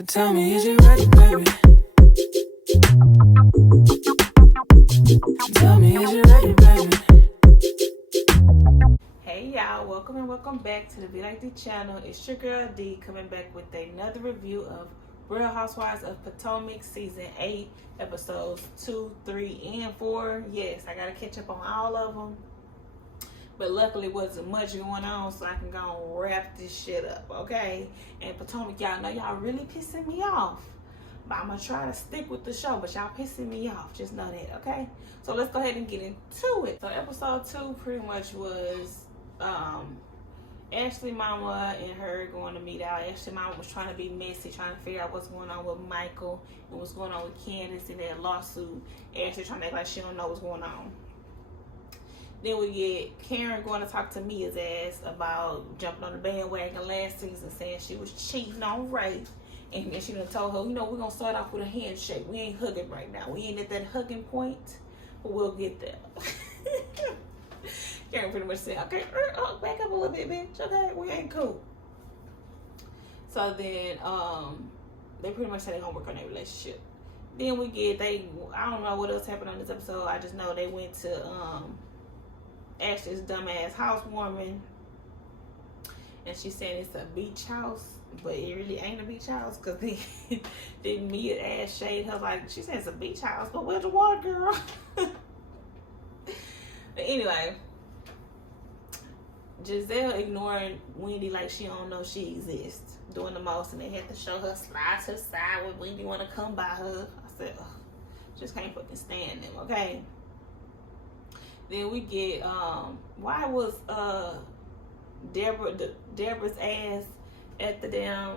So tell me, is you ready, baby? Tell me, is you ready, baby? Hey y'all, welcome and welcome back to the Be Like Dee channel. It's your girl D coming back with another review of Real Housewives of Potomac season 8, episodes 2, 3, and 4. Yes, I gotta catch up on all of them. But luckily wasn't much going on, so I can go and wrap this shit up, okay? And Potomac, y'all know y'all really pissing me off. But I'm gonna try to stick with the show, but y'all pissing me off. Just know that, okay? So let's go ahead and get into it. So episode 2 pretty much was Ashley mama and her going to meet out. Ashley mama was trying to be messy, trying to figure out what's going on with Michael and what's going on with Candace in that lawsuit. Ashley trying to act like she don't know what's going on. Then we get Karen going to talk to Mia's ass about jumping on the bandwagon last season, saying she was cheating on Ray. And then she done told her, you know, we're going to start off with a handshake. We ain't hugging right now. We ain't at that hugging point, but we'll get there. Karen pretty much said, okay, back up a little bit, bitch. Okay, we ain't cool. So then they pretty much said they're going to work on their relationship. Then we get, I don't know what else happened on this episode. I just know they went to Ashley's dumbass housewarming. And she's saying it's a beach house, but it really ain't a beach house, because then Mia ass shade her like, she said it's a beach house, but where's the water, girl? But anyway, Giselle ignoring Wendy like she don't know she exists, doing the most, and they had to show her slide to the side when Wendy want to come by her. I said, ugh, just can't fucking stand them, okay? Then we get, why was Deborah's ass at the damn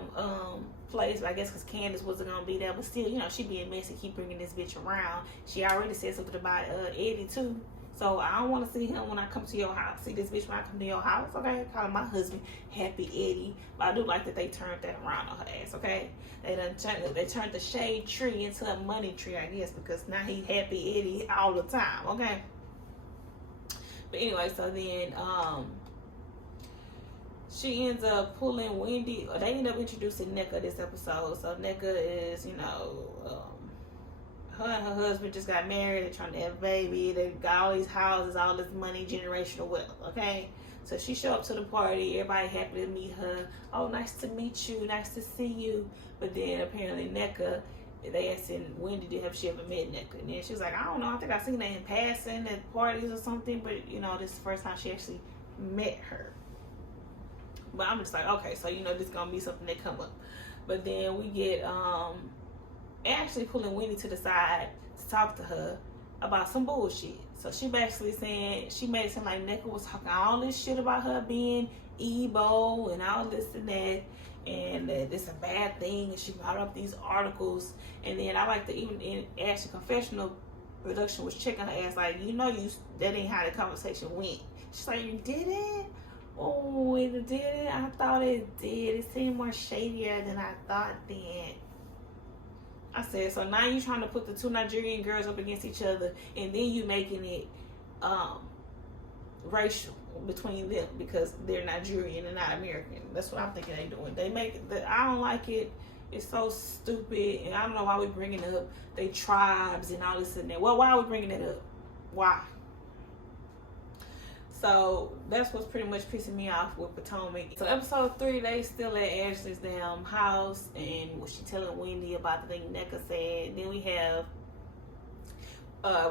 place? I guess because Candace wasn't gonna be there, but still, you know, she being messy, keep bringing this bitch around. She already said something about Eddie too, so I don't want to see him when I come to your house. See this bitch when I come to your house, okay? Calling my husband Happy Eddie, but I do like that they turned that around on her ass, okay? They turned the shade tree into a money tree, I guess, because now he Happy Eddie all the time, okay? But anyway, so then she ends up pulling Wendy. They end up introducing Nneka this episode. So Nneka is, you know, her and her husband just got married. They're trying to have a baby. They got all these houses, all this money, generational wealth, okay? So she show up to the party. Everybody happy to meet her. Oh, nice to meet you. Nice to see you. But then apparently Nneka, they asking Wendy if she ever met Nneka. And then she was like, I don't know. I think I seen her in passing at parties or something. But, you know, this is the first time she actually met her. But I'm just like, okay, so, you know, this is going to be something that come up. But then we get Ashley pulling Wendy to the side to talk to her about some bullshit. So she basically saying, she made it seem like Nneka was talking all this shit about her being Ebo and all this and that. And that it's a bad thing. And she brought up these articles. And then I like to, even in Ashley confessional, production was checking her ass like, you know, that ain't how the conversation went. She's like, you did it? Oh, it did it? I thought it did. It seemed more shadier than I thought then. I said, so now you trying to put the two Nigerian girls up against each other, and then you making it racial between them because they're Nigerian and not American. That's what I'm thinking they doing. They make it, I don't like it. It's so stupid, and I don't know why we're bringing up they tribes and all this and that. Well, why are we bringing it up? Why? So that's what's pretty much pissing me off with Potomac. So episode 3, they still at Ashley's damn house, and she telling Wendy about the thing Nneka said. Then we have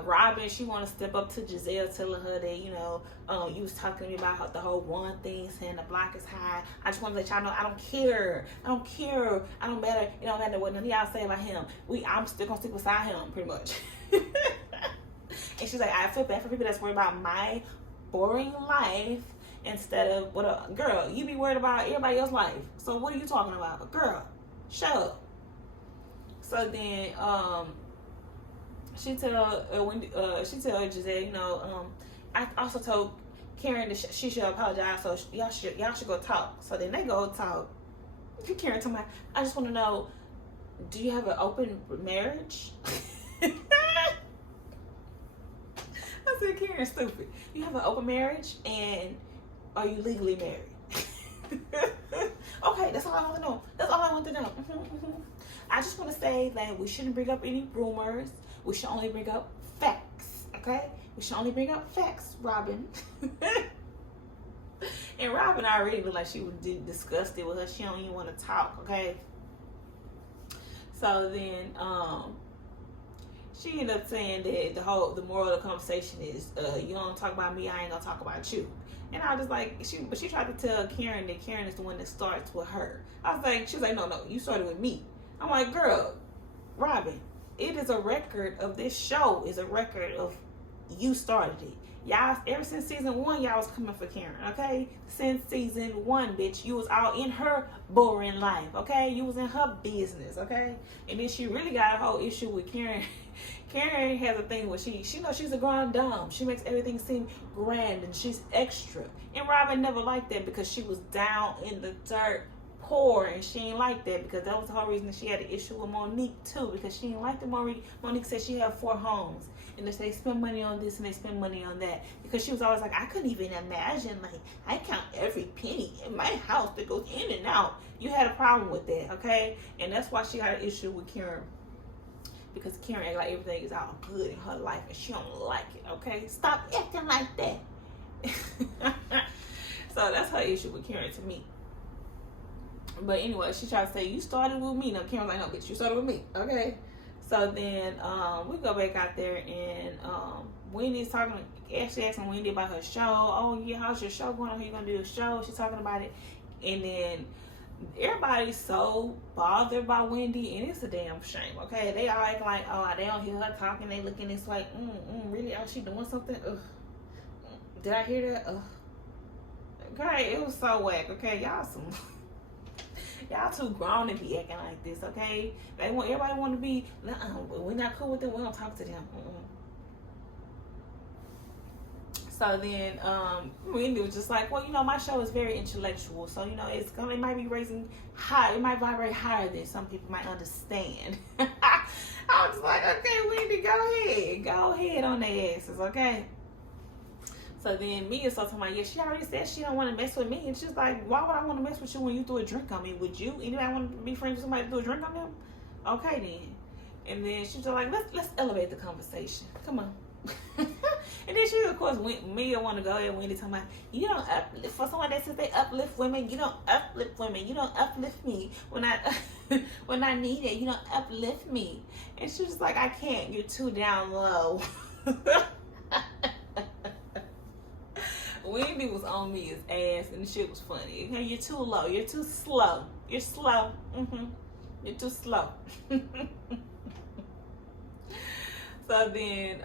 Robin. She want to step up to Giselle, telling her that, you know, you was talking to me about the whole one thing, saying the block is high. I just want to let y'all know I don't care. I don't care. I don't matter. It don't matter what none of y'all say about him. I'm still gonna stick beside him, pretty much. And she's like, I feel bad for people that's worried about my boring life instead of what a girl. You be worried about everybody else's life. So what are you talking about, girl? Shut up. So then she tell Giselle, you know, I also told Karen that she should apologize. So y'all should go talk. So then they go talk. Karen told me, I just want to know, do you have an open marriage? I said, Karen's stupid. You have an open marriage, and are you legally married? Okay, that's all I want to know. That's all I want to know. I just want to say that we shouldn't bring up any rumors. We should only bring up facts, okay? We should only bring up facts, Robin. And Robin already looked like she was disgusted with her. She don't even want to talk, okay? So then, she ended up saying that the moral of the conversation is, you don't talk about me, I ain't gonna talk about you. And I was like, she tried to tell Karen that Karen is the one that starts with her. She was like, no, you started with me. I'm like, girl, Robin, it is a record of this show is a record of you started it. Y'all, ever since season 1, y'all was coming for Karen, okay? Since season 1, bitch, you was all in her boring life, okay? You was in her business, okay? And then she really got a whole issue with Karen. Karen has a thing where she knows she's a grand dame. She makes everything seem grand and she's extra. And Robin never liked that because she was down in the dirt, poor, and she ain't like that because that was the whole reason that she had an issue with Monique too, because she didn't like the Monique said she had 4 homes and they spend money on this and they spend money on that, because she was always like, I couldn't even imagine, like, I count every penny in my house that goes in and out. You had a problem with that, okay? And that's why she had an issue with Karen, because Karen act like everything is all good in her life and she don't like it, okay? Stop acting like that. So that's her issue with Karen to me. But anyway, she tried to say, you started with me. Now Karen's like, no, bitch, you started with me, okay? So then we go back out there and Wendy's talking, Ashley asking Wendy about her show. Oh yeah, how's your show going? How you gonna do a show? She's talking about it. And then everybody's so bothered by Wendy, and it's a damn shame, okay? They all act like, oh, they don't hear her talking. They looking this like, really? Oh, she doing something? Ugh. Did I hear that? Ugh. Okay, it was so whack, okay? Y'all too grown to be acting like this, okay? Everybody want to be, we're not cool with them. We don't talk to them. So then Wendy was just like, well, my show is very intellectual, so it might be raising high, it might vibrate higher than some people might understand. I was like, okay, Wendy, go ahead on their asses, okay? So then Mia started talking about, yeah, she already said she don't want to mess with me. And she's like, why would I want to mess with you when you threw a drink on me? Would you? Anybody want to be friends with somebody that threw a drink on them? Okay then. And then she was like, let's elevate the conversation. Come on. And then she, of course, Mia want to go ahead and Wendy talking about, you don't uplift, for someone that says they uplift women, you don't uplift women. You don't uplift me when I need it. You don't uplift me. And she was like, I can't. You're too down low. Wendy was on Mia's ass and the shit was funny. Okay, you're too low. You're too slow. You're slow. You're too slow. So then,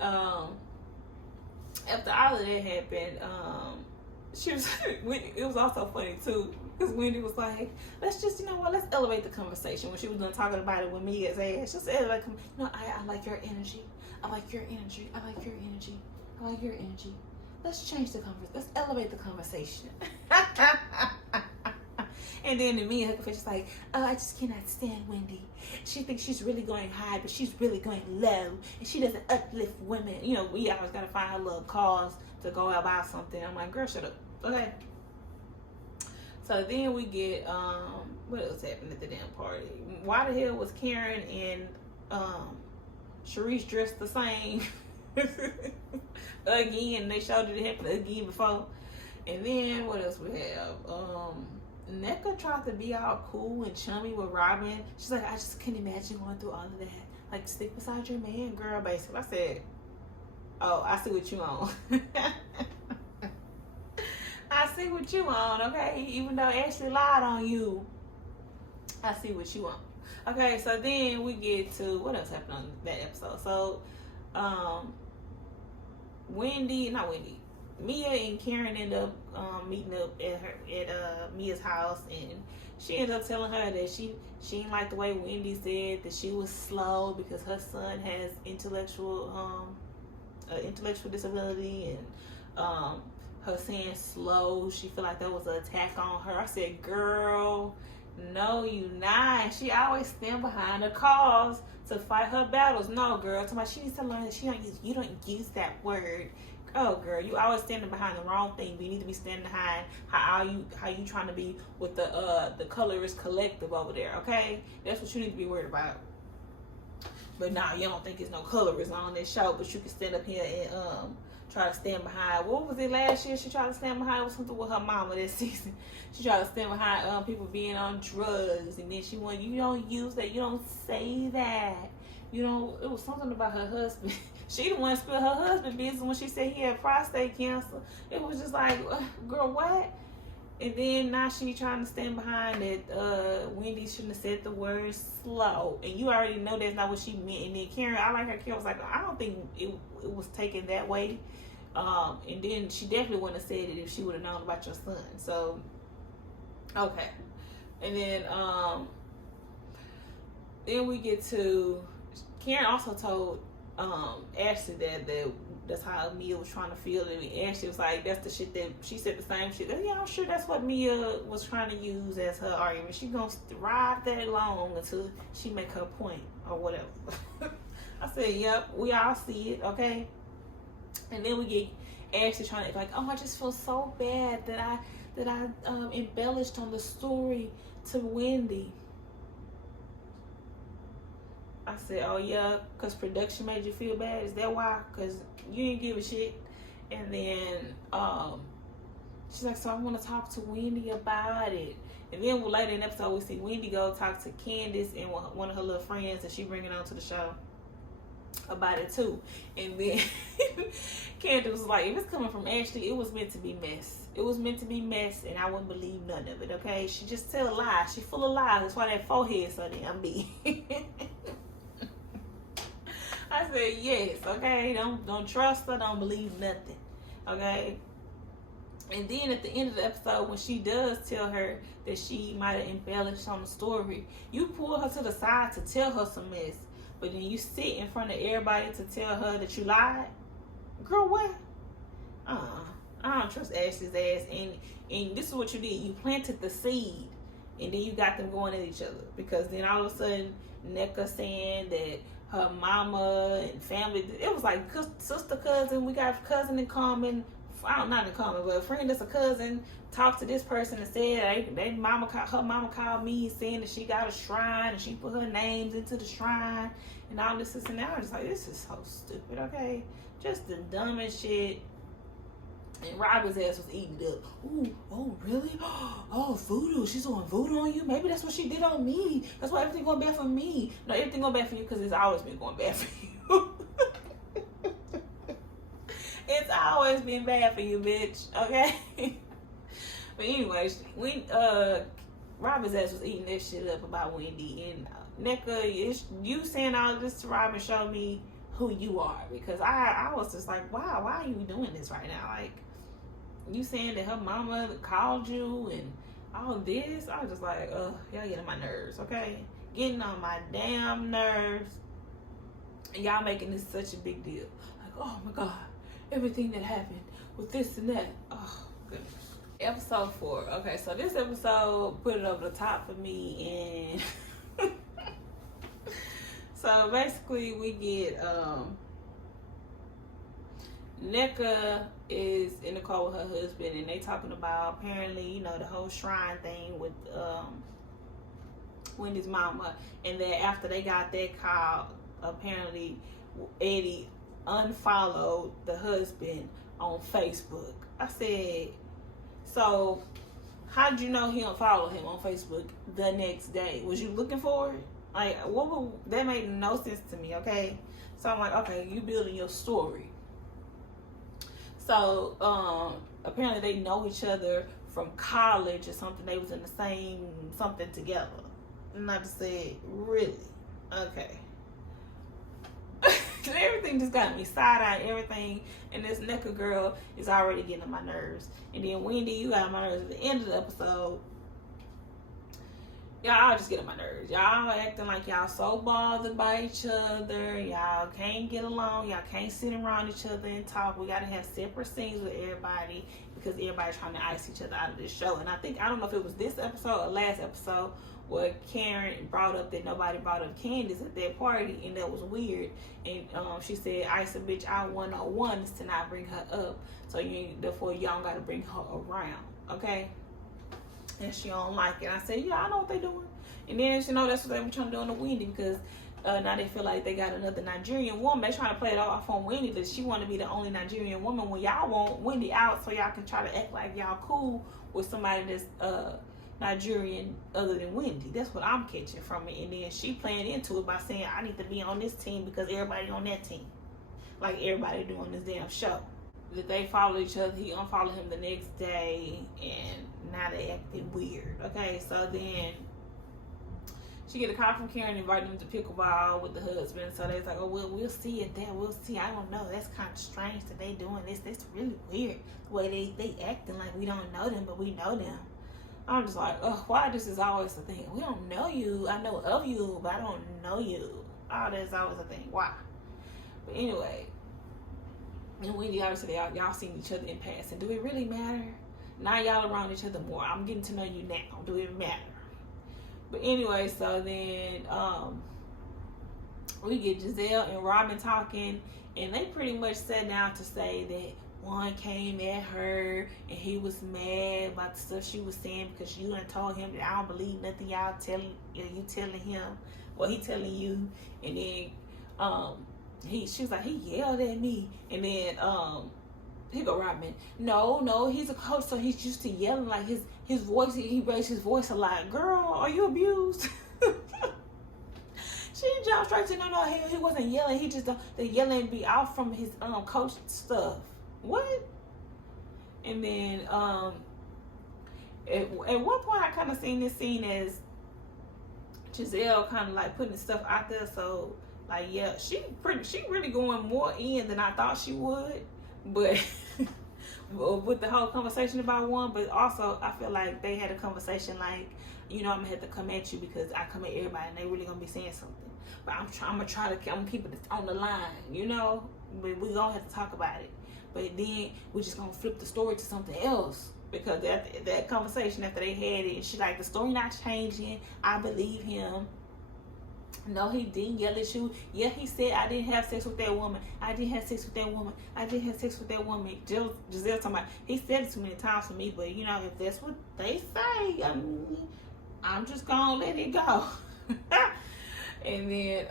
after all of that happened, it was also funny too, because Wendy was like, let's just, let's elevate the conversation. When she was done talking about it with Mia's ass, she said, like, I like your energy. I like your energy. I like your energy. I like your energy. Let's change the conversation. Let's elevate the conversation. And then Mia Hucklefish is like, oh, I just cannot stand Wendy. She thinks she's really going high, but she's really going low. And she doesn't uplift women. We always got to find her little cause to go about something. I'm like, girl, shut up. Okay. So then we get, what else happened at the damn party? Why the hell was Karen and Sharice dressed the same? Again, they showed it happen again before. And then what else we have? Nneka tried to be all cool and chummy with Robin. She's like, I just can't imagine going through all of that. Like, stick beside your man, girl, basically. I said, oh, I see what you on. I see what you on, okay? Even though Ashley lied on you, I see what you on. Okay, so then we get to, what else happened on that episode? So, Mia and Karen end up meeting up at Mia's house, and she ended up telling her that she didn't like the way Wendy said that she was slow because her son has intellectual disability, and her saying slow, she felt like that was an attack on her. I said, girl, no, you not. She always stand behind the cause to fight her battles. No, girl, she needs to learn that you don't use that word oh girl, you always standing behind the wrong thing. But you need to be standing behind how you trying to be with the colorist collective over there, okay? That's what you need to be worried about. But now you don't think there's no colorist on this show, but you can stand up here and try to stand behind. What was it last year? She tried to stand behind, it was something with her mama this season. She tried to stand behind people being on drugs, and then she went, you don't use that, you don't say that. You know, it was something about her husband. She the one spilled her husband business when she said he had prostate cancer. It was just like, girl, what? And then now she trying to stand behind that Wendy shouldn't have said the word slow. And you already know that's not what she meant. And then Karen, I like her, Karen was like, I don't think it was taken that way. And then she definitely wouldn't have said it if she would have known about your son. So, okay. And then we get to, Karen also told Ashley that's how Mia was trying to feel it. And Ashley was like, that's the shit that she said, the same shit. Yeah, I'm sure that's what Mia was trying to use as her argument. She gonna ride that long until she make her point or whatever. I said, yep, we all see it, okay? And then we get Ashley trying to act like, oh, I just feel so bad that I embellished on the story to Wendy. I said, oh yeah, because production made you feel bad? Is that why? Because you didn't give a shit. And then she's like, so I want to talk to Wendy about it. And then later in the episode, we see Wendy go talk to Candace and one of her little friends that she bringing on to the show about it too. And then Candace was like, if it's coming from Ashley, it was meant to be mess. It was meant to be mess, and I wouldn't believe none of it, okay? She just tell lies. She full of lies. That's why that forehead so damn big. I said, yes, okay? Don't trust her. Don't believe nothing, okay? And then at the end of the episode, when she does tell her that she might have embellished on the story, you pull her to the side to tell her some mess. But then you sit in front of everybody to tell her that you lied? Girl, what? I don't trust Ashley's ass. And this is what you did. You planted the seed, and then you got them going at each other. Because then all of a sudden, Nneka saying that her mama and family, it was like sister, cousin, we got a cousin in common, not in common, but a friend that's a cousin, talked to this person and said her mama called me saying that she got a shrine and she put her names into the shrine and all this and that. I was just like, this is so stupid, okay? Just the dumbest shit. And Robin's ass was eating it up. Ooh, oh really? Oh, voodoo. She's doing voodoo on you? Maybe that's what she did on me. That's why everything going bad for me. No, everything going bad for you because it's always been going bad for you. It's always been bad for you, bitch. Okay? But anyways, Robin's ass was eating that shit up about Wendy. And Nneka, you saying all this to Robin showed me who you are. Because I was just like, wow, why are you doing this right now? Like, you saying that her mama called you and all this? I was just like, y'all getting on my nerves, okay? Getting on my damn nerves. And y'all making this such a big deal. Like, oh my God, everything that happened with this and that. Oh, goodness. Episode 4. Okay, so this episode put it over the top for me. And so basically we get Nneka is in the car with her husband, and they talking about apparently, you know, the whole shrine thing with Wendy's mama, and then after they got that call, apparently Eddie unfollowed the husband on Facebook. I said, so how did you know he unfollowed him on Facebook the next day? Was you looking for it? Like, that made no sense to me, okay? So I'm like, okay, you building your story. So apparently they know each other from college or something. They was in the same something together. Not to say, really? Okay. Everything just got me side-eye, everything. And this Nneka girl is already getting on my nerves. And then Wendy, you got on my nerves at the end of the episode. Y'all just get on my nerves. Y'all acting like y'all so bothered by each other. Y'all can't get along. Y'all can't sit around each other and talk. We got to have separate scenes with everybody because everybody's trying to ice each other out of this show. And I don't know if it was this episode or last episode Well, Karen brought up that nobody brought up Candace at that party, and that was weird. And she said, "Isa, bitch, our 101 is to not bring her up. So therefore, y'all gotta bring her around, okay?" And she don't like it. I said, "Yeah, I know what they doing." And then she know that's what they were trying to do on the Wendy, because now they feel like they got another Nigerian woman. They trying to play it off on Wendy that she want to be the only Nigerian woman when y'all want Wendy out so y'all can try to act like y'all cool with somebody that's Nigerian other than Wendy. That's what I'm catching from it. And then she playing into it by saying, "I need to be on this team because everybody on that team." Like everybody doing this damn show. That they follow each other. He unfollowed him the next day, and now they acting weird. Okay, so then she get a call from Karen inviting him to pickleball with the husband. So they's like, "Oh, well, we'll see it there. We'll see. I don't know. That's kind of strange that they doing this. That's really weird. The way they acting like we don't know them, but we know them." I'm just like, oh, why this is always a thing? We don't know you. I know of you, but I don't know you. Oh, that's always a thing. Why? But anyway, and Wendy, obviously, y'all seen each other in passing. Do it really matter? Now y'all around each other more. I'm getting to know you now. Do it matter? But anyway, so then we get Giselle and Robin talking, and they pretty much sat down to say that one came at her and he was mad about the stuff she was saying because you done told him that I don't believe nothing y'all telling you telling him. Well, he telling you, and then she was like, he yelled at me, and then he go, Robin, no, he's a coach, so he's used to yelling. Like his voice, he raised his voice a lot. Girl, are you abused? She jumped straight to no, he wasn't yelling. He just the yelling be out from his coach stuff. What? And then at one point I kind of seen this scene as Giselle kind of like putting stuff out there. So like, yeah, she really going more in than I thought she would. But with the whole conversation about one, but also I feel like they had a conversation like, I'm gonna have to come at you because I come at everybody and they really gonna be saying something. But I'm gonna keep it on the line, But we gonna have to talk about it. But then we're just gonna flip the story to something else because that conversation after they had it, she like, the story not changing. I believe him. No, he didn't yell at you. Yeah, he said I didn't have sex with that woman. I didn't have sex with that woman. I didn't have sex with that woman. Giselle talking about, he said it too many times for me, but if that's what they say, I'm just gonna let it go. And then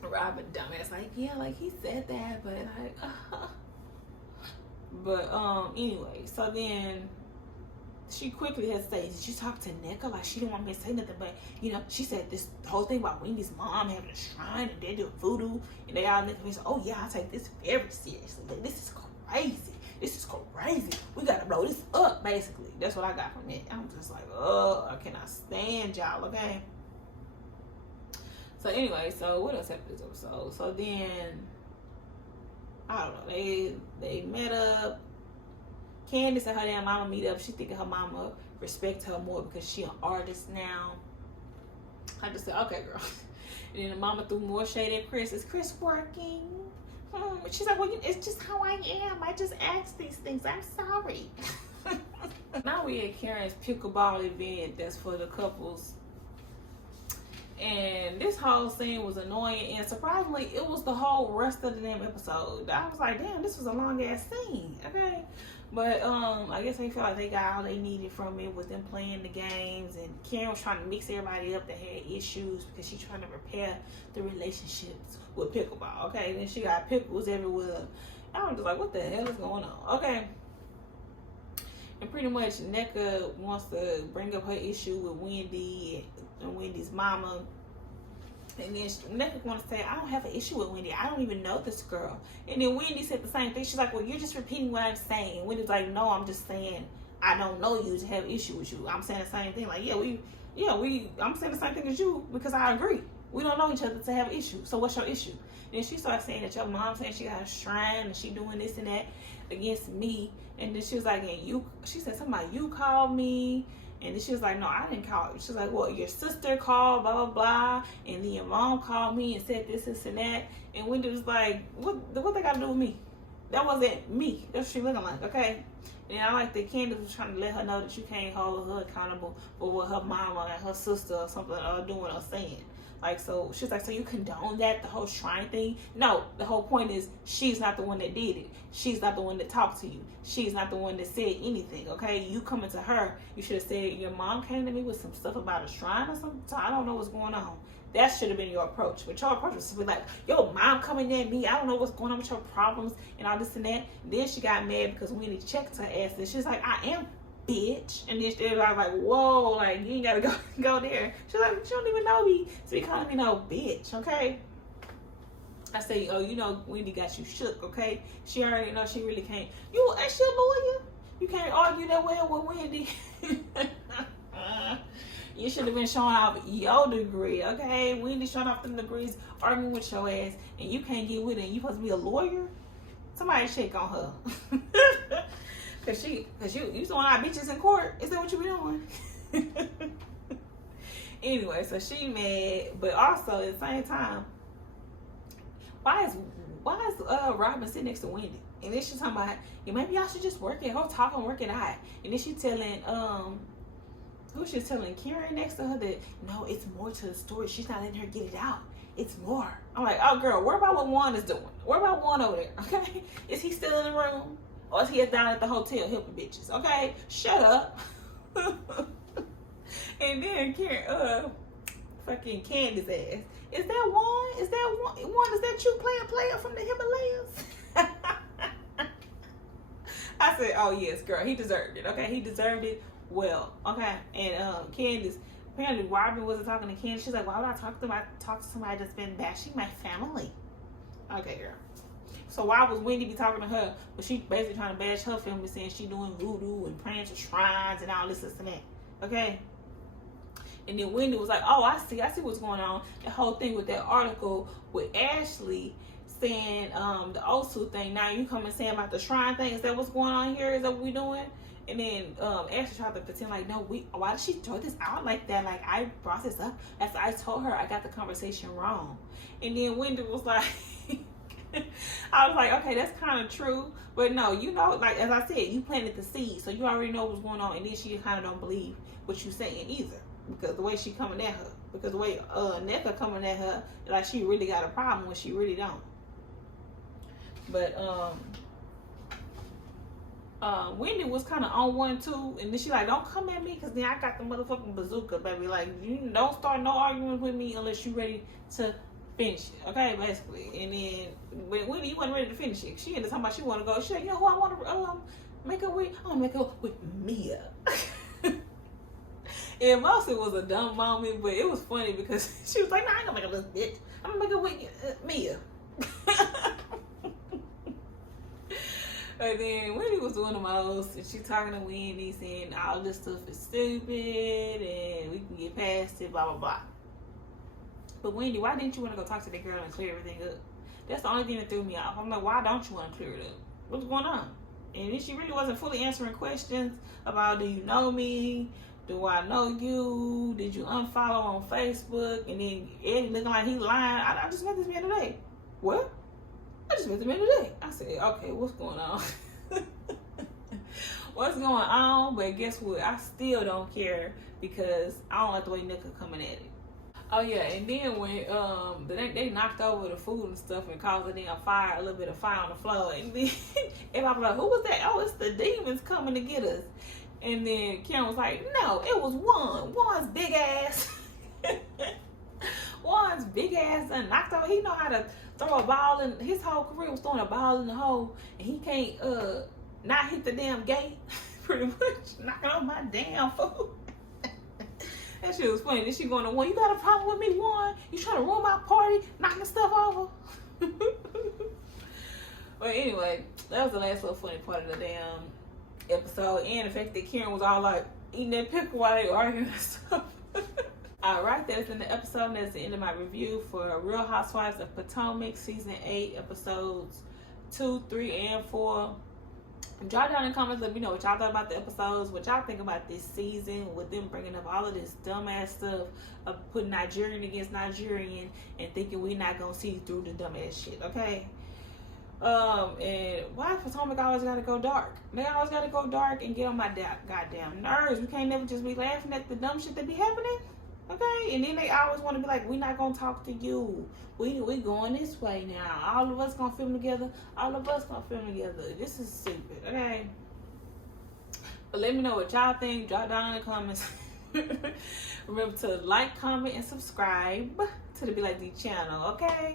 Robin dumbass like, yeah, like he said that, but anyway, so then she quickly had to say, did you talk to Nika? Like, she didn't want me to say nothing, but she said this whole thing about Wendy's mom having a shrine and they do voodoo, and they all look at me and say, oh yeah, I take this very seriously. Like, this is crazy. This is crazy. We gotta blow this up, basically. That's what I got from it. I'm just like, oh, I cannot stand y'all, okay? So anyway, so what else happened this episode? So then, I don't know, they met up. Candace and her damn mama meet up. She thinking her mama respect her more because she an artist now. I just said, okay, girl. And then the mama threw more shade at Chris. Is Chris working? She's like, well, it's just how I am. I just ask these things. I'm sorry. Now we at Karen's pickleball event that's for the couples. And this whole scene was annoying, and surprisingly, it was the whole rest of the damn episode. I was like, damn, this was a long ass scene, okay? But I guess they felt like they got all they needed from it with them playing the games, and Karen was trying to mix everybody up that had issues because she's trying to repair the relationships with pickleball, okay? And then she got pickles everywhere. I was just like, what the hell is going on, okay? And pretty much Nneka wants to bring up her issue with Wendy and Wendy's mama. And then Nneka wants to say, I don't have an issue with Wendy. I don't even know this girl. And then Wendy said the same thing. She's like, well, you're just repeating what I'm saying. And Wendy's like, no, I'm just saying I don't know you to have an issue with you. I'm saying the same thing. Like, I'm saying the same thing as you because I agree. We don't know each other to have an issue. So what's your issue? And then she started saying that your mom saying she got a shrine and she doing this and that against me. And then she was like, she said something about you called me. And then she was like, no, I didn't call you. She was like, well, your sister called, blah, blah, blah. And then your mom called me and said this and that. And Wendy was like, what they got to do with me? That wasn't me. That's what she looking like, okay? And I like that Candace was trying to let her know that you can't hold her accountable for what her mama and her sister or something are doing or saying. Like, so she's like, so you condone that, the whole shrine thing? No, the whole point is she's not the one that did it. She's not the one that talked to you. She's not the one that said anything, okay? You coming to her, you should have said, your mom came to me with some stuff about a shrine or something, so I don't know what's going on. That should have been your approach. But your approach was to be like, yo, mom coming at me, I don't know what's going on with your problems and all this and that. And then she got mad because Wendy checked her ass and she's like, I am, bitch. And then I was like, whoa, like, you ain't gotta go there. She's like, you don't even know me to be calling me no bitch, okay? I say, oh, you know, Wendy got you shook, okay? She already know she really can't. Ain't she a lawyer? You can't argue that well with Wendy. You should have been showing off your degree, okay? Wendy showing off them degrees, arguing with your ass, and you can't get with it. You supposed to be a lawyer? Somebody shake on her. Cause you throwing out bitches in court. Is that what you be doing? Anyway, so she mad, but also at the same time, why is Robin sitting next to Wendy? And then she's talking about, yeah, maybe y'all should just work it. Go talk and work it out. And then she telling she's telling Karen next to her that no, it's more to the story. She's not letting her get it out. It's more. I'm like, oh girl, worry about what Juan is doing. Worry about Juan over there, okay? Is he still in the room? Or is he down at the hotel helping bitches? Okay? Shut up. And then Karen, fucking Candace ass. Is that Juan? Is that Juan? Is that you player from the Himalayas? I said, oh yes, girl, he deserved it. Okay, he deserved it. Well, okay. And Candace, apparently Robin wasn't talking to Candace. She's like, why would I talk to them? I talk to somebody that's been bashing my family. Okay, girl. So why was Wendy be talking to her? But she basically trying to bash her family, saying she doing voodoo and praying to shrines and all this and that. Okay. And then Wendy was like, oh, I see what's going on. The whole thing with that article with Ashley saying the Osu thing. Now you come and saying about the shrine thing. Is that what's going on here? Is that what we doing? And then Ashley tried to pretend like, no, why did she throw this out like that? Like, I brought this up after I told her I got the conversation wrong. And then Wendy was like, I was like, okay, that's kind of true. But no, you know, like, as I said, you planted the seed, so you already know what's going on. And then she kind of don't believe what you saying either. Because the way she coming at her. Because the way Nneka coming at her, like she really got a problem when she really don't. But, Wendy was kind of on one too, and then she like, don't come at me because then I got the motherfucking bazooka, baby. Like, you don't start no argument with me unless you ready to finish it, okay, basically. And then when Wendy wasn't ready to finish it, she ended up talking about she want to go. She like, you know who I want to make up with? I want to make up with Mia. And mostly it was a dumb moment, but it was funny because she was like, nah, I ain't gonna make up with this bitch. I'm gonna make up with Mia. And then Wendy was doing the most, and she talking to Wendy, saying all this stuff is stupid, and we can get past it, blah, blah, blah. But Wendy, why didn't you want to go talk to the girl and clear everything up? That's the only thing that threw me off. I'm like, why don't you want to clear it up? What's going on? And then she really wasn't fully answering questions about, do you know me? Do I know you? Did you unfollow on Facebook? And then Eddie looking like he lying. I just met this man today. What? I just met the man today. I said, okay, what's going on? What's going on? But guess what? I still don't care because I don't like the way Nneka coming at it. Oh yeah, and then when they knocked over the food and stuff and caused a damn fire, a little bit of fire on the floor, and then everybody was like, who was that? Oh, it's the demons coming to get us. And then Karen was like, no, it was Juan's big ass. Juan's big ass and knocked over. He know how to throw a ball, and his whole career was throwing a ball in the hole, and he can't not hit the damn gate. Pretty much knocking on my damn food. That shit was funny. Then she going to Juan, you got a problem with me, Juan? You trying to ruin my party, knocking stuff over? But anyway, that was the last little funny part of the damn episode, and the fact that Karen was all like eating that pickle while they were arguing and stuff. Alright, that's in the episode, and that's the end of my review for Real Housewives of Potomac Season 8, Episodes 2, 3, and 4. Drop down in the comments, let me know what y'all thought about the episodes, what y'all think about this season, with them bringing up all of this dumbass stuff of putting Nigerian against Nigerian and thinking we're not going to see through the dumbass shit, okay? And why Potomac always gotta go dark? They always gotta go dark and get on my goddamn nerves. We can't never just be laughing at the dumb shit that be happening. Okay? And then they always want to be like, we're not gonna talk to you. We going this way now. All of us gonna film together. All of us gonna film together. This is stupid. Okay? But let me know what y'all think. Drop down in the comments. Remember to like, comment, and subscribe to the Be Like Dee channel. Okay?